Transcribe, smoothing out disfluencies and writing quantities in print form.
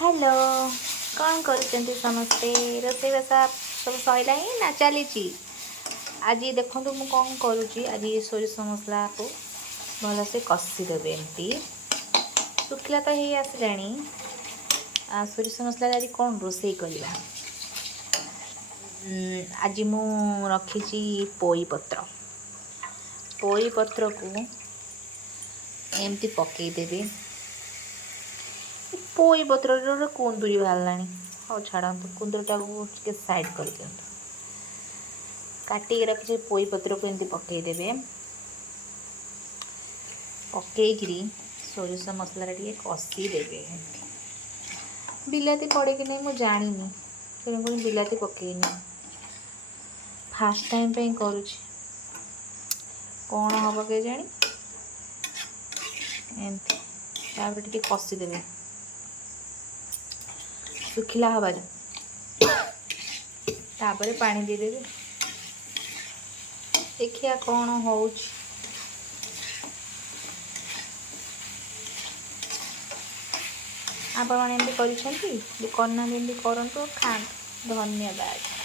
Hello कौन करुँच समस्ते रोसईबासा सब सैला ना चली आज देखो मु कौन करुँची आज सोरिष मसला को भलसे कषिदेवे एमती शुखला तो ही आसला सोरिष मसला आज कौन रोसे करवा आज मु रखी पोई पत्र को एमती पकईदेवी पोई पत्र कुंदुरी बाहर हाँ छाड़ा कुंदुरीटा को साइड कर दिखाँ काटिक रखी पोई पत्र को एमती पकईदेवे पकईकरी सोरिष मसला टे कषिदेवे बिलाती पड़े कि नहीं मुझे जानी तेणुक बिलाती पकईनी फास्ट टाइम पे करुँच कौन हम के जानी एमती टे कषिदेवे शुखिला हवा तापर पानी देदेवे देखिया कौन हो आपण मैंने करना करूँ खाँ धन्यवाद।